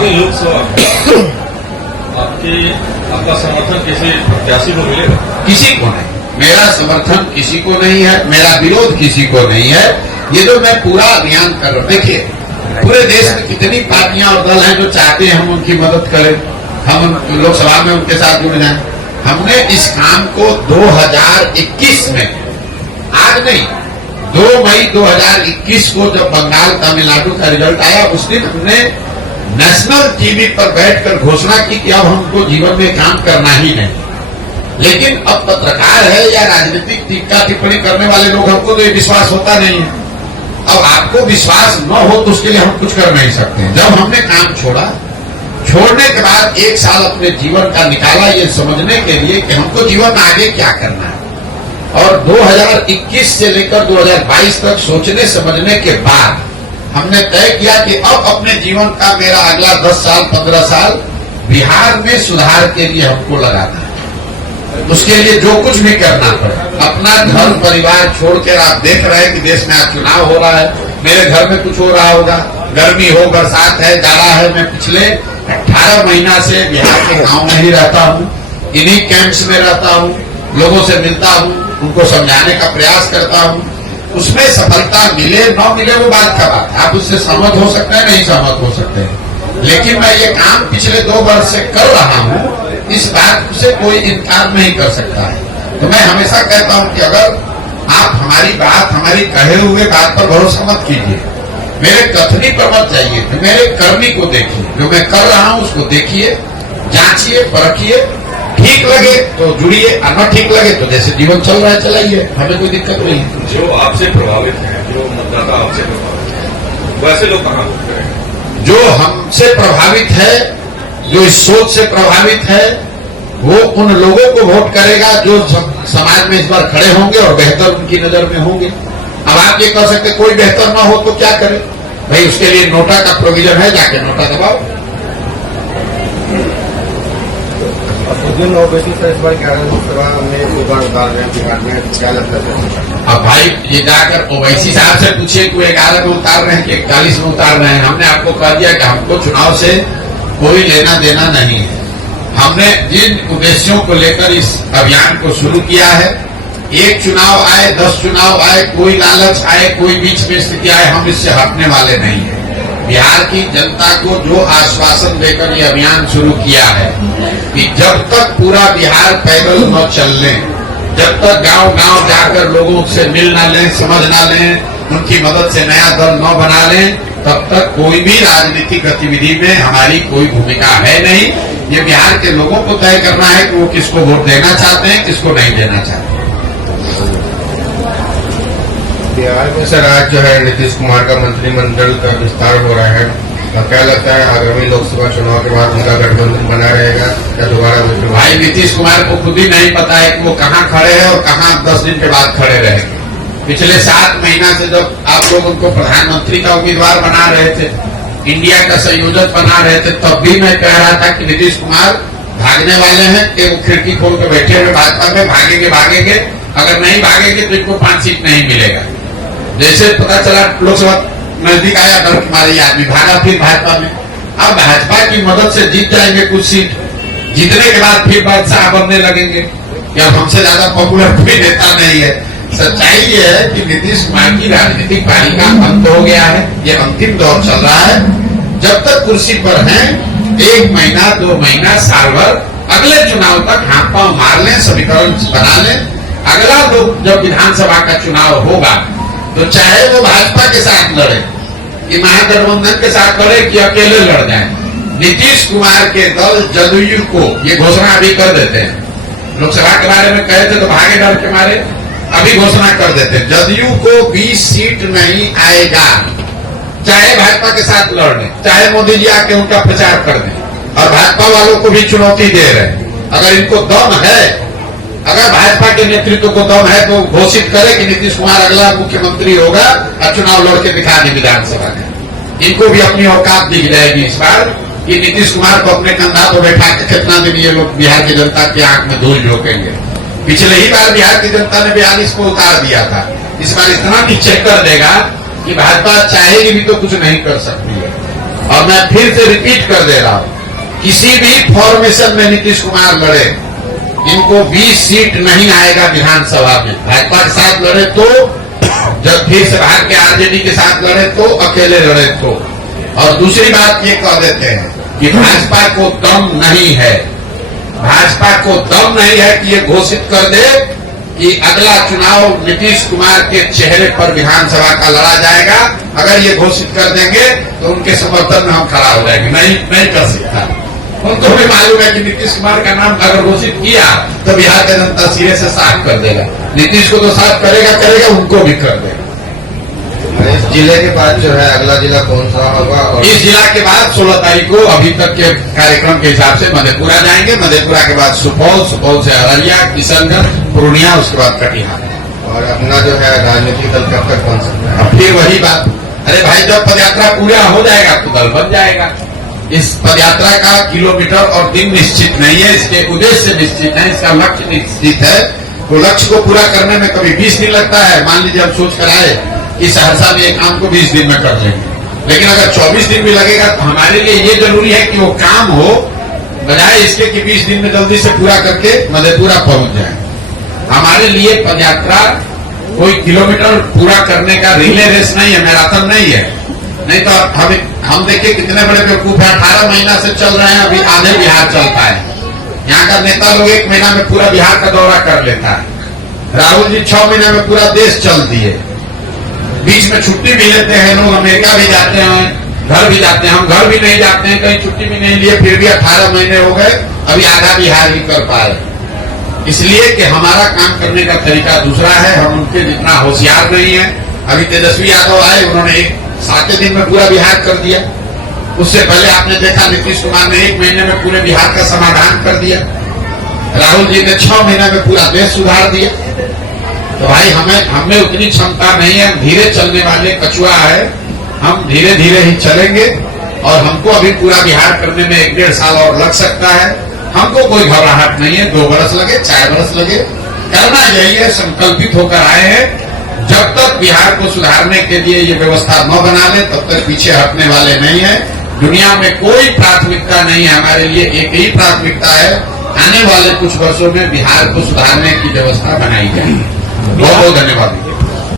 आगामी लोकसभा आपका समर्थन किसी प्रत्याशी को मिलेगा? किसी को नहीं, मेरा समर्थन किसी को नहीं है, मेरा विरोध किसी को नहीं है। ये जो मैं पूरा अभियान कर रहा हूं, देखिए पूरे देश में कितनी पार्टियां और दल हैं जो चाहते हैं हम उनकी मदद करें, हम लोकसभा में उनके साथ जुड़ जाएं। हमने इस काम को 2021 में, आज नहीं, 2 मई 2021 को जब बंगाल तमिलनाडु का रिजल्ट आया, उस दिन हमने नेशनल टीवी पर बैठकर घोषणा की कि अब हमको जीवन में काम करना ही नहीं। लेकिन अब पत्रकार है या राजनीतिक टीका टिप्पणी करने वाले लोग, हमको तो ये विश्वास होता नहीं है। अब आपको विश्वास न हो तो उसके लिए हम कुछ कर नहीं सकते। जब हमने काम छोड़ा, छोड़ने के बाद 1 साल अपने जीवन का निकाला ये समझने के लिए कि हमको जीवन में आगे क्या करना है, और 2021 से लेकर 2022 तक सोचने समझने के बाद हमने तय किया कि अब अपने जीवन का मेरा अगला 10 साल 15 साल बिहार में सुधार के लिए हमको लगाना है। उसके लिए जो कुछ भी करना पड़े, अपना घर परिवार छोड़कर, आप देख रहे हैं कि देश में आज चुनाव हो रहा है, मेरे घर में कुछ हो रहा होगा, गर्मी हो, बरसात है, जाड़ा है, मैं पिछले 18 महीना से बिहार के गांव में ही रहता हूँ, इन्हीं कैंप्स में रहता हूँ, लोगों से मिलता हूँ, उनको समझाने का प्रयास करता हूँ। उसमें सफलता मिले न मिले वो बात का बात है, आप उससे सहमत हो सकते हैं, नहीं सहमत हो सकते हैं, लेकिन मैं ये काम पिछले 2 वर्ष से कर रहा हूँ, इस बात से कोई इनकार नहीं कर सकता है। तो मैं हमेशा कहता हूँ कि अगर आप हमारी बात, हमारी कहे हुए बात पर भरोसा मत कीजिए, मेरे कथनी पर मत जाइए, तो मेरे करनी को देखिए, जो मैं कर रहा हूँ उसको देखिए, जांचिए, परखिए, ठीक लगे तो जुड़िए, और न ठीक लगे तो जैसे जीवन चल रहा है चलाइए, हमें कोई दिक्कत नहीं है। जो आपसे प्रभावित है, जो मतदाता आपसे प्रभावित है, वैसे लोग कहाँ वोट करेंगे? जो हमसे प्रभावित है, जो इस सोच से प्रभावित है, वो उन लोगों को वोट करेगा जो समाज में इस बार खड़े होंगे और बेहतर उनकी नजर में होंगे। अब आप ये कर सकते कोई बेहतर ना हो तो क्या करे भाई, उसके लिए नोटा का प्रोविजन है, जाके नोटा दबाओ। ओवैसी से इस बार 11 लोकसभा में दोबारा उतार रहे हैं बिहार में, क्या लगता है? अब भाई ये जाकर ओवैसी साहब से पूछिए कि 11 में उतार रहे हैं कि 41 में उतार रहे हैं। हमने आपको कह दिया कि हमको चुनाव से कोई लेना देना नहीं है। हमने जिन उद्देश्यों को लेकर इस अभियान को शुरू किया है, एक चुनाव आए, 10 चुनाव आए, कोई लालच आए, कोई बीच में स्थिति आए, हम इससे हटने वाले नहीं है। बिहार की जनता को जो आश्वासन देकर ये अभियान शुरू किया है कि जब तक पूरा बिहार पैदल न चल लें, जब तक गांव-गांव जाकर लोगों से मिल ना लें, समझ ना लें, उनकी मदद से नया दल न बना लें, तब तक कोई भी राजनीतिक गतिविधि में हमारी कोई भूमिका है नहीं। ये बिहार के लोगों को तय करना है कि वो किसको वोट देना चाहते हैं, किसको नहीं देना चाहते हैं। बिहार में सर आज जो है नीतीश कुमार का मंत्रिमंडल का विस्तार हो रहा है, तो क्या लगता है आगामी लोकसभा चुनाव के बाद उनका गठबंधन बना रहेगा या दोबारा? भाई नीतीश कुमार को खुद ही नहीं पता है कि वो कहाँ खड़े हैं और कहाँ 10 दिन के बाद खड़े रहेंगे। पिछले 7 महीना से जब आप लोग उनको प्रधानमंत्री का उम्मीदवार बना रहे थे, इंडिया का संयोजक बना रहे थे, तब भी मैं कह रहा था कि नीतीश कुमार भागने वाले हैं कि वो खिड़की खोल के बैठे हुए भाजपा में भागेंगे, अगर नहीं भागेंगे तो इनको 5 सीट नहीं मिलेगा। जैसे पता चला लोकसभा नजदीक आया, डर के मारे आदमी भागा फिर भाजपा में। अब भाजपा की मदद से जीत जाएंगे कुछ सीट, जीतने के बाद फिर बादशाह बनने लगेंगे कि अब हमसे ज्यादा पॉपुलर कोई नेता नहीं है। सच्चाई ये है कि नीतीश कुमार की राजनीतिक पारी का अंत हो गया है, ये अंतिम दौर चल रहा है। जब तक कुर्सी पर हैं, 1 महीना 2 महीना साल भर, अगले चुनाव तक हाथ पांव मार लें, समीकरण बना लें। अगला जब विधानसभा का चुनाव होगा तो चाहे वो भाजपा के साथ लड़े, कि महागठबंधन के साथ लड़े, कि अकेले लड़ जाए, नीतीश कुमार के दल जदयू को ये घोषणा अभी कर देते हैं। लोकसभा के बारे में कहे थे तो भागे डर के मारे, अभी घोषणा कर देते हैं जदयू को 20 सीट नहीं आएगा, चाहे भाजपा के साथ लड़ लें, चाहे मोदी जी आके उनका प्रचार कर दें। और भाजपा वालों को भी चुनौती दे रहे हैं, अगर इनको दम है, अगर भाजपा के नेतृत्व को दम है तो घोषित करे कि नीतीश कुमार अगला मुख्यमंत्री होगा और चुनाव लड़ के दिखा दे विधानसभा में। इनको भी अपनी औकात दिख जाएगी इस बार कि नीतीश कुमार को अपने कंधा पर बैठा के कितना दिन ये लोग बिहार की जनता की आंख में धूल झोंकेंगे। पिछले ही बार बिहार की जनता ने 42 को उतार दिया था, इस बार इतना नीचे कर देगा कि भाजपा चाहेगी भी तो कुछ नहीं कर सकती है। और मैं फिर से रिपीट कर दे रहा हूं, किसी भी फॉर्मेशन में नीतीश कुमार लड़े, इनको 20 सीट नहीं आएगा विधानसभा में। भाजपा के साथ लड़े तो, जब फिर से भाग के आरजेडी के साथ लड़े तो, अकेले लड़े तो। और दूसरी बात ये कह देते हैं कि भाजपा को दम नहीं है, भाजपा को दम नहीं है कि ये घोषित कर दे कि अगला चुनाव नीतीश कुमार के चेहरे पर विधानसभा का लड़ा जाएगा। अगर ये घोषित कर देंगे तो उनके समर्थन में हम खड़ा हो जाएंगे। नहीं कर सकता। उनको भी मालूम है कि नीतीश कुमार का नाम अगर घोषित किया तो बिहार का जनता सिरे से साफ कर देगा। नीतीश को तो साफ करेगा, उनको भी कर देगा। इस जिले के बाद जो है अगला जिला कौन सा होगा? और इस जिला के बाद 16 तारीख को अभी तक के कार्यक्रम के हिसाब से मधेपुरा जाएंगे, मधेपुरा के बाद सुपौल, सुपौल से अररिया, किशनगंज, पूर्णिया, उसके बाद कटिहार। और अपना जो है राजनीतिक दल कब तक बन सकता है? अब फिर वही बात, अरे भाई जब पदयात्रा पूरा हो जाएगा तो दल बन जाएगा। इस पदयात्रा का किलोमीटर और दिन निश्चित नहीं है, इसके उद्देश्य निश्चित है, इसका लक्ष्य निश्चित है। तो लक्ष्य को पूरा करने में कभी 20 दिन लगता है। मान लीजिए हम सोच कर आए कि सहरसा में एक काम को 20 दिन में कर लेंगे, लेकिन अगर 24 दिन भी लगेगा तो हमारे लिए ये जरूरी है कि वो काम हो, बजाय इसके कि 20 दिन में जल्दी से पूरा करके मधेपुरा पहुंच जाए। हमारे लिए पदयात्रा कोई किलोमीटर पूरा करने का रिले रेस नहीं है, मैराथन नहीं है। नहीं तो हम देखिए कितने बड़े बेवकूफ है, 18 महीना से चल रहे हैं, अभी आधे बिहार चलता है। यहाँ का नेता लोग 1 महीना में पूरा बिहार का दौरा कर लेता है। राहुल जी 6 महीने में पूरा देश चल दिए। बीच में छुट्टी भी लेते हैं लोग, अमेरिका भी जाते हैं, घर भी जाते हैं। हम घर भी नहीं जाते हैं, कहीं छुट्टी भी नहीं लिए, फिर भी 18 महीने हो गए, अभी आधा बिहार ही कर पाए। इसलिए कि हमारा काम करने का तरीका दूसरा है, हम उनके जितना होशियार नहीं है। अभी तेजस्वी यादव आए, उन्होंने 7 दिन में पूरा बिहार कर दिया। उससे पहले आपने देखा नीतीश कुमार ने 1 महीने में पूरे बिहार का समाधान कर दिया। राहुल जी ने 6 महीने में पूरा देश सुधार दिया। तो भाई हमें उतनी क्षमता नहीं है, धीरे चलने वाले कछुआ है, हम धीरे धीरे ही चलेंगे। और हमको अभी पूरा बिहार करने में 1-1.5 साल और लग सकता है। हमको कोई घबराहट नहीं है, 2 बरस लगे, 4 बरस लगे, करना यही है, संकल्पित होकर आए हैं। जब तक बिहार को सुधारने के लिए ये व्यवस्था न बना ले तब तक पीछे हटने वाले नहीं है। दुनिया में कोई प्राथमिकता नहीं है, हमारे लिए एक ही प्राथमिकता है, आने वाले कुछ वर्षों में बिहार को सुधारने की व्यवस्था बनाई जाएगी। बहुत बहुत धन्यवाद।